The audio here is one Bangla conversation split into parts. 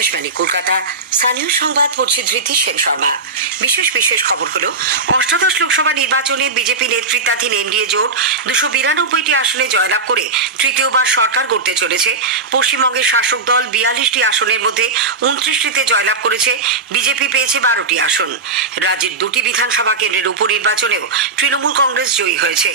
আকাশবাণী কলকাতা স্থানীয় সংবাদ পড়ছে ধৃতি সেন শর্মা। বিশেষ খবর হলো অষ্টাদশ লোকসভা নির্বাচনে বিজেপি নেতৃত্বাধীন এনডিএ জোট 292টি আসনে জয়লাভ করে তৃতীয়বার সরকার গড়তে চলেছে। পশ্চিমবঙ্গের শাসক দল 42টি আসনের মধ্যে 29টিতে জয়লাভ করেছে। বিজেপি পেয়েছে 12টি আসন। রাজ্যের 2টি বিধানসভা কেন্দ্রের উপনির্বাচনেও তৃণমূল কংগ্রেস জয়ী হয়েছে।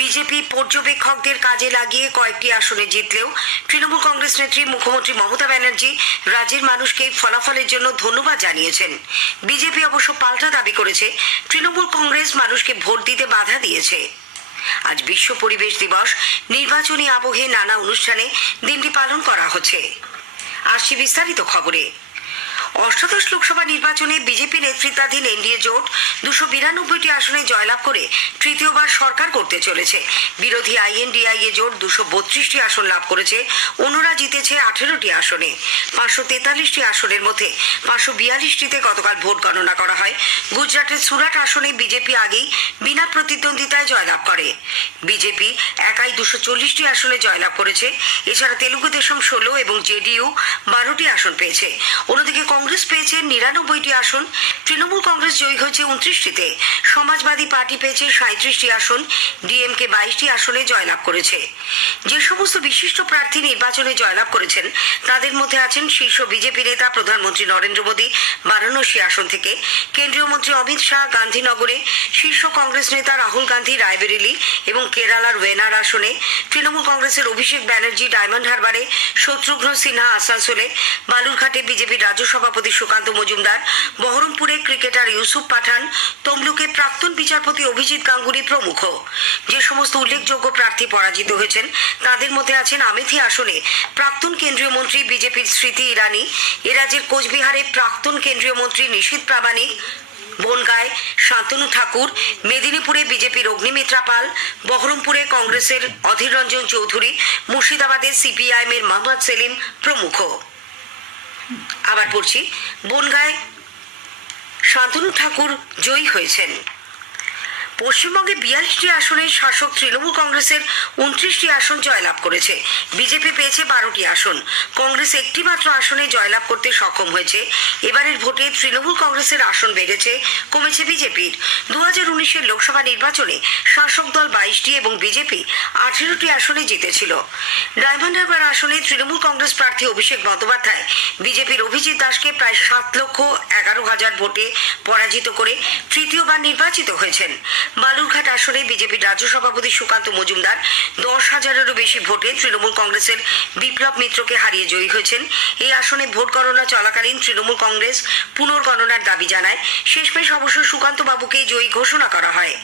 বিজেপি পর্যবেক্ষকদের কাজে লাগিয়ে কয়েকটি আসনে জিতলেও তৃণমূল কংগ্রেস নেত্রী মুখ্যমন্ত্রী মমতা ব্যানার্জি রাজ্যের মানুষকে ফলাফলের জন্য ধন্যবাদ জানিয়েছেন। বিজেপি অবশ্য পাল্টা দাবি করেছে তৃণমূল কংগ্রেস মানুষকে ভোট দিতে বাধা দিয়েছে। আজ বিশ্ব পরিবেশ দিবস। নির্বাচনী আবহে নানা অনুষ্ঠানে দিনটি পালন করা হচ্ছে। আসছি বিস্তারিত খবরে। অষ্টাদশ লোকসভা নির্বাচনে বিজেপি নেতৃত্বাধীন এনডিএ জোট 292টি আসনে জয়লাভ করে তৃতীয়বার সরকার করতে চলেছে। বিরোধী আইএনডিআইএ জোট 232টি আসন লাভ করেছে। অন্যরা জিতেছে 18টি আসনে। 543টি আসনের মধ্যে 542টিতে গতকাল ভোট গণনা করা হয়। গুজরাটের সুরাট আসনে বিজেপি আগেই বিনা প্রতিদ্বন্দ্বিতায় জয়লাভ করে। বিজেপি একাই 240টি আসনে জয়লাভ করেছে। এছাড়া তেলুগু দেশম 16 এবং জেডিইউ 12টি আসন পেয়েছে। অন্যদিকে কংগ্রেস পেয়েছে 99টি আসন। তৃণমূল কংগ্রেস জয়ী হয়েছে 29টিতে। সমাজবাদী পার্টি পেয়েছে 37টি আসন। ডিএমকে 22টি আসনে জয়লাভ করেছে। যে সমস্ত বিশিষ্ট প্রার্থী নির্বাচনে জয়লাভ করেছেন তাদের মধ্যে আছেন শীর্ষ বিজেপি নেতা প্রধানমন্ত্রী নরেন্দ্র মোদী বারাণসী আসন থেকে, কেন্দ্রীয় মন্ত্রী অমিত শাহ গান্ধীনগরে, শীর্ষ কংগ্রেস নেতা রাহুল গান্ধী রায়বেরেলি এবং কেরালার ওয়েনার আসনে, তৃণমূল কংগ্রেসের অভিষেক ব্যানার্জি ডায়মন্ড হারবারে, শত্রুঘ্ন সিনহা আসানসোলে, বালুরঘাটে বিজেপি রাজ্য সভাপতি সুকান্ত মজুমদার, বহরমপুরে ক্রিকেটার ইউসুফ পাঠান, তমলুকে প্রাক্তন বিচারপতি অভিজিৎ গাঙ্গুলি প্রমুখ। যে সমস্ত উল্লেখযোগ্য প্রার্থী পরাজিত হয়েছেন তাদের মধ্যে আছেন আমেথি আসনে প্রাক্তন কেন্দ্রীয় মন্ত্রী বিজেপির স্মৃতি ইরানি, এ রাজ্যের কোচবিহারে প্রাক্তন কেন্দ্রীয় মন্ত্রী নিশীথ প্রামাণিক, বনগাঁয় শান্তনু ঠাকুর, মেদিনীপুরে বিজেপির অগ্নিমিত্রা পাল, বহরমপুরে কংগ্রেসের অধীর রঞ্জন চৌধুরী, মুর্শিদাবাদে সিপিআইএম এর মোহাম্মদ সেলিম প্রমুখ। আবার পড়ছি, বনগাঁয় শান্তনু ঠাকুর জয়ী হয়েছেন। পশ্চিমবঙ্গে 42টি আসনে শাসক তৃণমূল কংগ্রেসের 29টি আসন জয়লাভ করেছে। বিজেপি পেয়েছে 12টি আসন। কংগ্রেস একটি মাত্র আসনে জয়লাভ করতে সক্ষম হয়েছে। এবারের ভোটে তৃণমূল কংগ্রেসের আসন বেড়েছে, কমেছে বিজেপির। 2019-এর লোকসভা নির্বাচনে শাসক দল 22টি এবং বিজেপি 18টি আসনে জিতেছিল। ডায়মন্ড হারবার আসনে তৃণমূল কংগ্রেস প্রার্থী অভিষেক বন্দ্যোপাধ্যায় বিজেপির অভিজিৎ দাসকে প্রায় 7,11,000 ভোটে পরাজিত করে তৃতীয়বার নির্বাচিত হয়েছেন। বালুরঘাট আসনে বিজেপির রাজ্য সভাপতি সুকান্ত মজুমদার 10,000-এরও বেশি ভোটে তৃণমূল কংগ্রেসের বিপ্লব মিত্রকে হারিয়ে জয়ী হয়েছেন। এই আসনে ভোট গণনা চলাকালীন তৃণমূল কংগ্রেস পুনর্গণনার দাবি জানায়। শেষমেশ অবশ্য সুকান্ত বাবুকেই জয়ী ঘোষণা করা হয়।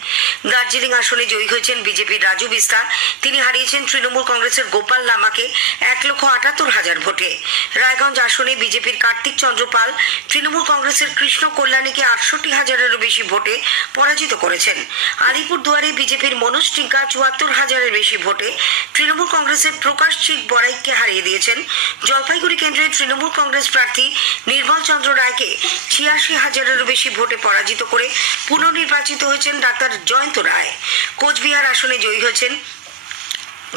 দার্জিলিং আসনে জয়ী হয়েছেন বিজেপির রাজু বিস্তা। তিনি হারিয়েছেন তৃণমূল কংগ্রেসের গোপাল লামাকে 1,78,000 ভোটে। রায়গঞ্জ আসনে বিজেপির কার্তিক চন্দ্র পাল তৃণমূল কংগ্রেসের কৃষ্ণ কল্যাণীকে 68,000-এরও বেশি ভোটে পরাজিত করেছেন। আলিপুরদুয়ারে বিজেপির মনোজ টিঙ্কা 74,000-এর বেশি ভোটে তৃণমূল কংগ্রেসের প্রকাশ চিক বড়াইককে হারিয়ে দিয়েছেন। জলপাইগুড়ি কেন্দ্রে তৃণমূল কংগ্রেস প্রার্থী নির্মল চন্দ্র রায়কে 86,000-এরও বেশি ভোটে পরাজিত করে পুনর্নির্বাচিত হয়েছেন ডাক্তার জয়ন্ত রায়। কোচবিহার আসনে জয়ী হয়েছেন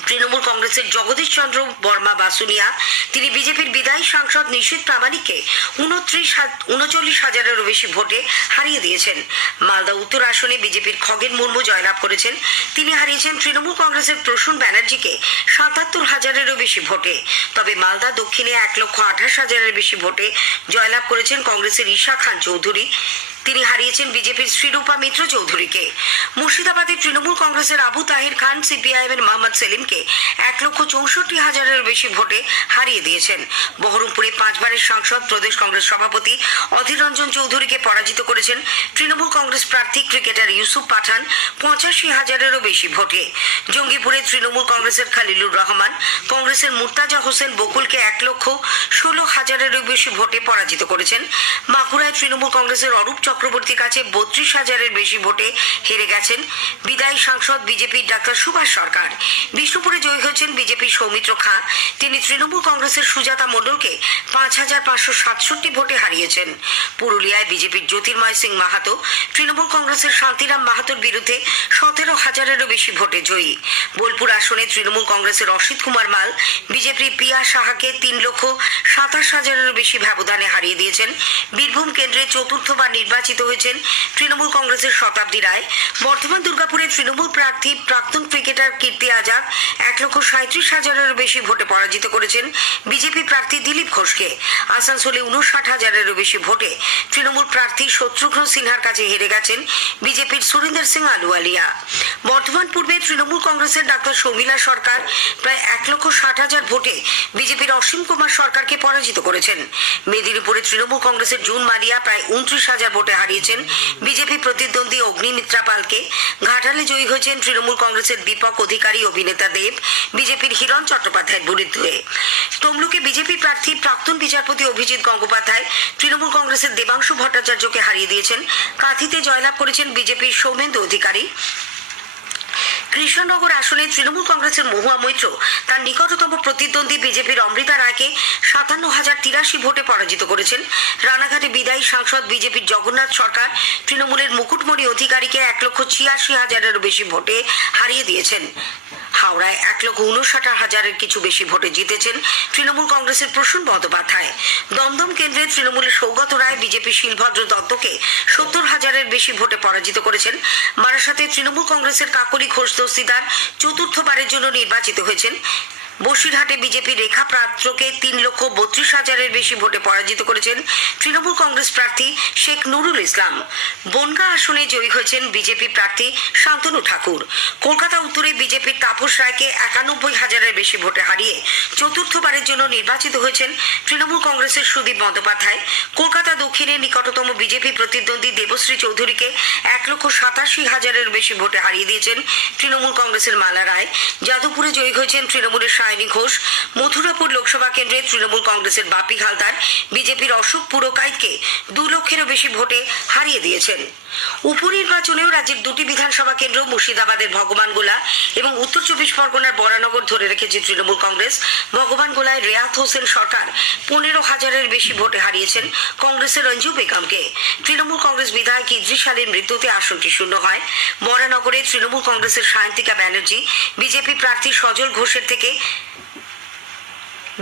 তৃণমূল কংগ্রেসের জগদীশ চন্দ্র বর্মা বাসুনিয়া। তিনি বিজেপির বিদায়ী সাংসদ নিশীথ প্রামাণিককে 39,000-এরও বেশি ভোটে হারিয়ে দিয়েছেন। মালদা উত্তর আসনে বিজেপির খগেন মুর্মু জয়লাভ করেছেন। তিনি হারিয়েছেন তৃণমূল কংগ্রেসের প্রসূন ব্যানার্জিকে 77,000-এরও বেশি ভোটে। তবে মালদা দক্ষিণে 1,28,000-এর বেশি ভোটে জয়লাভ করেছেন কংগ্রেসের ঈশা খান চৌধুরী। তিনি হারিয়েছেন বিজেপির শ্রীরূপা মিত্র চৌধুরীকে। মুর্শিদাবাদে তৃণমূল কংগ্রেসের আবু তাহির খান সিপিআইএম এর মোহাম্মদ সেলিমকে 1,64,000-এর বেশি ভোটে হারিয়ে দিয়েছেন। বহরমপুরে 5বারের সাংসদ প্রদেশ কংগ্রেস সভাপতি অধীর রঞ্জন চৌধুরীকে পরাজিত করেছেন তৃণমূল কংগ্রেস প্রার্থী ক্রিকেটার ইউসুফ পাঠান 85,000-এরও বেশি ভোটে। জঙ্গিপুরে তৃণমূল কংগ্রেসের খালিলুর রহমান কংগ্রেসের মুর্তাজা হোসেন বকুলকে 1,16,000-এরও বেশি ভোটে পরাজিত করেছেন। বাঁকুড়ায় তৃণমূল কংগ্রেসের অরূপ চক্রবর্তীর কাছে 32,000-এর বেশি ভোটে হেরে গেছেন বিদায়ী সাংসদ বিজেপির ডাক্তার সুভাষ সরকার। বিষ্ণুপুরে জয়ী হয়েছেন বিজেপির সৌমিত্র খাঁ। তিনি তৃণমূল কংগ্রেসের সুজাতা মণ্ডলকে 5,567 ভোটে হারিয়েছেন। পুরুলিয়ায় বিজেপির জ্যোতির্ময় সিং মাহাতো তৃণমূল কংগ্রেসের শান্তিরাম মাহাতোর বিরুদ্ধে 17,000-এরও বেশি ভোটে জয়ী। বোলপুর আসনে তৃণমূল কংগ্রেসের অসিত কুমার মাল বিজেপির পিয়া সাহাকে 3,27,000-এরও বেশি ব্যবধানে হারিয়ে দিয়েছেন। বীরভূম কেন্দ্রে চতুর্থবার নির্বাচিত হয়েছেন তৃণমূল কংগ্রেসের শতাব্দী রায়। বর্ধমান দুর্গাপুরে তৃণমূল প্রার্থী প্রাক্তন ক্রিকেটার কীর্তি আজাদ 1,37,000-এরও বেশি ভোটে পরাজিত করেছেন বিজেপি প্রার্থী দিলীপ ঘোষকে। আসানসোলে 59,000-এরও বেশি ভোটে তৃণমূল প্রার্থী শত্রুঘ্ন সিনহার কাছে হেরে গেছেন বিজেপির সুরিন্দর সিং আলুওয়ালিয়া। বর্ধমান পূর্বে তৃণমূল কংগ্রেসের ডাক্তার শর্মিলা সরকার প্রায় 1,60,000 ভোটে বিজেপির অসীম কুমার সরকারকে পরাজিত করেছেন। মেদিনীপুরে তৃণমূল কংগ্রেসের জুন মালিয়া প্রায় 29,000 ভোটে হারিয়েছেন বিজেপি প্রতিদ্বন্দ্বী অগ্নিমিত্রা পালকে। ঘাটালে জয়ী হয়েছেন তৃণমূল কংগ্রেসের দীপক অধিকারী অভিনেতা দেব বিজেপির হিরণ চট্টোপাধ্যায়ের বিরুদ্ধে। তমলুকে বিজেপি প্রার্থী প্রাক্তন বিচারপতি অভিজিৎ গঙ্গোপাধ্যায় তৃণমূল কংগ্রেসের দেবাংশু ভট্টাচার্যকে হারিয়ে দিয়েছেন। কাঁথিতে জয়লাভ করেছেন বিজেপির সৌমেন্দু অধিকারী। কৃষ্ণনগর আসনে তৃণমূল কংগ্রেসের মহুয়া মৈত্র তার নিকটতম প্রতিদ্বন্দ্বী বিজেপির অমৃতা রায়কে 57,083 ভোটে পরাজিত করেছেন। রানাঘাটে বিদায়ী সাংসদ বিজেপির জগন্নাথ সরকার তৃণমূলের মুকুটমণি অধিকারীকে 1,86,000-এরও বেশি ভোটে হারিয়ে দিয়েছেন। হাওড়ায় 1,59,000-এর কিছু বেশি ভোটে জিতেছেন তৃণমূল কংগ্রেসের প্রসূন বন্দ্যোপাধ্যায়। দমদম কেন্দ্রে তৃণমূলের সৌগত রায় বিজেপি শিলভদ্র দত্তকে 70,000-এর বেশি ভোটে পরাজিত করেছেন। বারাসাতে তৃণমূল কংগ্রেসের কাকলি ঘোষ দস্তিদার চতুর্থবারের জন্য নির্বাচিত হয়েছেন। বসিরহাটে বিজেপি রেখা পাত্রকে 3,32,000-এর বেশি ভোটে পরাজিত করেছেন তৃণমূল কংগ্রেস প্রার্থী শেখ নুরুল ইসলাম। বনগাঁ আসনে জয়ী হয়েছেন বিজেপি প্রার্থী শান্তনু ঠাকুর। কলকাতা উত্তরে বিজেপির তাপস রায়কে 91,000-এর বেশি ভোটে হারিয়ে চতুর্থবারের জন্য নির্বাচিত হয়েছেন তৃণমূল কংগ্রেসের সুদীপ বন্দ্যোপাধ্যায়। কলকাতা দক্ষিণে নিকটতম বিজেপি প্রতিদ্বন্দ্বী দেবশ্রী চৌধুরীকে 1,87,000-এর বেশি ভোটে হারিয়ে দিয়েছেন তৃণমূল কংগ্রেসের মালা রায়। যাদবপুরে জয়ী হয়েছেন তৃণমূলের সায়নী ঘোষ। মথুরাপুর লোকসভা কেন্দ্রে তৃণমূল কংগ্রেসের বাপি হালদার বিজেপির অশোক পুরকাইতকে 2 লক্ষেরও বেশি ভোটে হারিয়ে দিয়েছেন। উপনির্বাচনেও রাজ্যের 2টি বিধানসভা কেন্দ্র মুর্শিদাবাদের ভগবানগোলা এবং উত্তর 24 পরগনার বরানগর ধরে রেখেছে তৃণমূল কংগ্রেস। ভগবানগোলায় রেয়াত হোসেন সরকার 15,000-এর বেশি ভোটে হারিয়েছেন কংগ্রেসের রঞ্জু বেগমকে। তৃণমূল কংগ্রেস বিধায়ক ইদ্রিস আলীর মৃত্যুতে আসনটি শূন্য হয়। বরানগরে তৃণমূল কংগ্রেসের সায়ন্তিকা ব্যানার্জি বিজেপি প্রার্থী সজল ঘোষের থেকে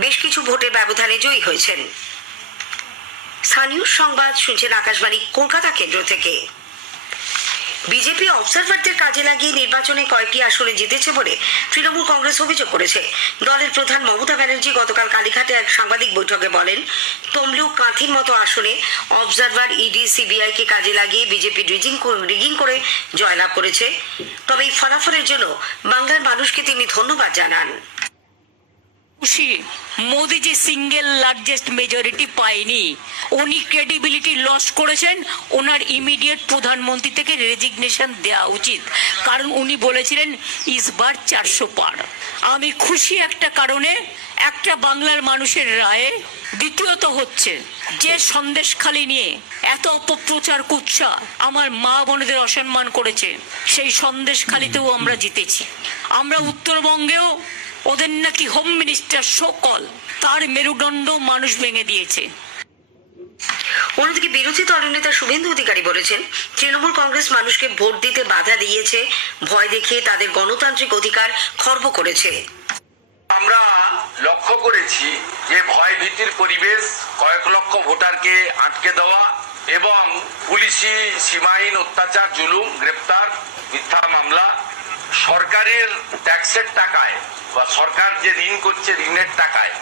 বেশ কিছু ভোটের ব্যবধানে জয়ী হয়েছেন। স্থানীয় সংবাদ শুনছেন আকাশবাণী কলকাতা কেন্দ্র থেকে। বিজেপি অবজারভারদের কাজে লাগিয়ে নির্বাচনে কয়েকটি আসনে জিতেছে বলে তৃণমূল কংগ্রেস অভিযোগ করেছে। দলের প্রধান মমতা ব্যানার্জি গতকাল কালীঘাটে এক সাংবাদিক বৈঠকে বলেন, তমলুক কাঁথির মতো আসনে অবজারভার, ইডি, সিবিআই কে কাজে লাগিয়ে বিজেপি রিগিং করে জয়লাভ করেছে। তবে এই ফলাফলের জন্য বাংলার মানুষকে তিনি ধন্যবাদ জানান। খুশি মোদিজি সিঙ্গেল লার্জেস্ট মেজরিটি পায়নি, উনি ক্রেডিবিলিটি লস করেছেন। ওনার ইমিডিয়েট প্রধানমন্ত্রী থেকে রেজিগনেশন দেওয়া উচিত, কারণ উনি বলেছিলেন ইসবার 400 পার। আমি খুশি একটা কারণে, একটা বাংলার মানুষের রায়ে। দ্বিতীয়ত হচ্ছে যে সন্দেশখালি নিয়ে এত অপপ্রচার কুৎসা আমার মা বোনেদের অসম্মান করেছে, সেই সন্দেশখালিতেও আমরা জিতেছি। আমরা উত্তরবঙ্গেও ওদের নাকি হোম মিনিস্টার সকল, তার মেরুদণ্ড মানুষ ভেঙে দিয়েছে। অন্যদিকে বিরোধী দলনেতা শুভেন্দু অধিকারী বলেছেন, তৃণমূল কংগ্রেস মানুষকে ভোট দিতে বাধা দিয়েছে, ভয় দেখিয়ে তাদের গণতান্ত্রিক অধিকার খর্ব করেছে। আমরা লক্ষ্য করেছি যে ভয় ভীতির পরিবেশ, কয়েক লক্ষ ভোটারকে আটকে দেওয়া এবং পুলিশি সীমাহীন অত্যাচার, জুলুম, গ্রেপ্তার, মিথ্যা মামলা, সরকারের ট্যাক্সের টাকায় বা সরকার যে ঋণ করছে ঋণের টাকায়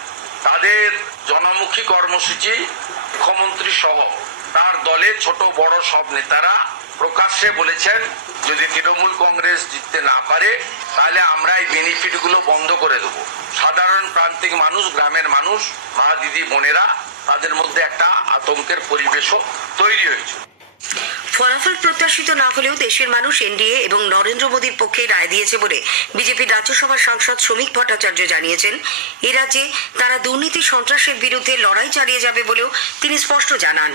তাদের জনমুখী কর্মসূচি, মুখ্যমন্ত্রী সহ তার দলের ছোট বড় সব নেতারা প্রকাশ্যে বলেছেন যদি তৃণমূল কংগ্রেস জিততে না পারে তাহলে আমরা এই বেনিফিটগুলো বন্ধ করে দেব। সাধারণ প্রান্তিক মানুষ, গ্রামের মানুষ, মা দিদি বোনেরা, তাদের মধ্যে একটা আতঙ্কের পরিবেশও তৈরি হয়েছে। ফলাফল প্রত্যাশিত না হলেও দেশের মানুষ এনডিএ এবং নরেন্দ্র মোদীর পক্ষে রায় দিয়েছে বলে বিজেপির রাজ্যসভার সাংসদ শ্রমিক ভট্টাচার্য জানিয়েছেন। এ রাজ্যে তারা দুর্নীতি, সন্ত্রাসের বিরুদ্ধে লড়াই চালিয়ে যাবে বলেও তিনি স্পষ্ট জানান।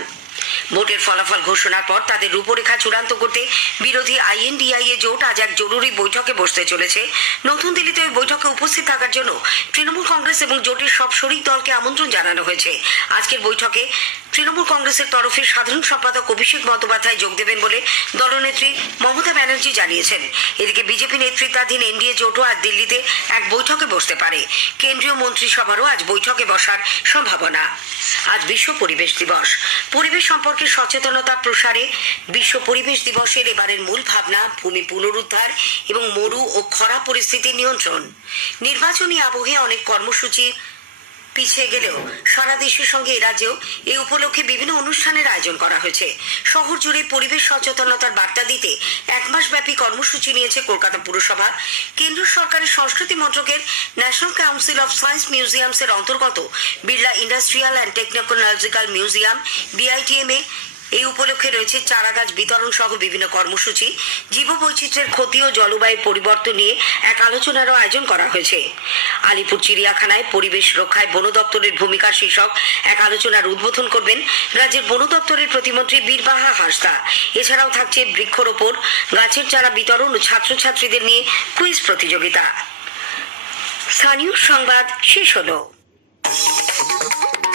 ভোটের ফলাফল ঘোষণার পর তাদের রূপরেখা চূড়ান্ত করতে বিরোধী আইএনডিআইএ জোট আজ এক জরুরি বৈঠকে বসতে চলেছে। নতুন দিল্লিতে ওই বৈঠকে উপস্থিত থাকার জন্য তৃণমূল কংগ্রেস এবং জোটের সব শরিক দলকে আমন্ত্রণ জানানো হয়েছে। আজকের বৈঠকে তৃণমূল কংগ্রেসের তরফে সাধারণ সম্পাদক অভিষেক বন্দ্যোপাধ্যায় যোগ দেবেন বলে দলনেত্রী মমতা ব্যানার্জি জানিয়েছেন। এদিকে বিজেপি নেতৃত্বাধীন এনডিএ জোটও আজ দিল্লিতে এক বৈঠকে বসতে পারে। কেন্দ্রীয় মন্ত্রিসভারও আজ বৈঠকে বসার সম্ভাবনা। আজ বিশ্ব পরিবেশ দিবস। পরিবেশ সম্পর্কে সচেতনতা প্রসারে বিশ্ব পরিবেশ দিবসের এবারের মূল ভাবনা ভূমি পুনরুদ্ধার এবং মরু ও খরা পরিস্থিতির নিয়ন্ত্রণ। নির্বাচনী আবহে অনেক কর্মসূচি পিছিয়ে গেলেও সারা দেশের সঙ্গে এ রাজ্যেও এই উপলক্ষে বিভিন্ন অনুষ্ঠানের আয়োজন করা হয়েছে। শহর জুড়ে পরিবেশ সচেতনতার বার্তা দিতে এক মাস ব্যাপী কর্মসূচি নিয়েছে কলকাতা পুরসভা। কেন্দ্র সরকারের সংস্কৃতি মন্ত্রকের ন্যাশনাল কাউন্সিল অফ সায়েন্স মিউজিয়ামসের অন্তর্গত Birla industrial and technological museum বিআইটিএম-এ এই উপলক্ষে রয়েছে চারাগাছ বিতরণ সহ বিভিন্ন কর্মসূচি। জীববৈচিত্র্যের ক্ষতি ও জলবায়ু পরিবর্তন নিয়ে এক আলোচনারও আয়োজন করা হয়েছে। আলিপুর চিড়িয়াখানায় পরিবেশ রক্ষায় বন দপ্তরের ভূমিকা শীর্ষক এক আলোচনার উদ্বোধন করবেন রাজ্যের বন দপ্তরের প্রতিমন্ত্রী বীরবাহা হাঁসদা। এছাড়াও থাকছে বৃক্ষরোপণ, গাছের চারা বিতরণ ও ছাত্রছাত্রীদের নিয়ে কুইজ প্রতিযোগিতা। স্থানীয় সংবাদ শেষ হলো।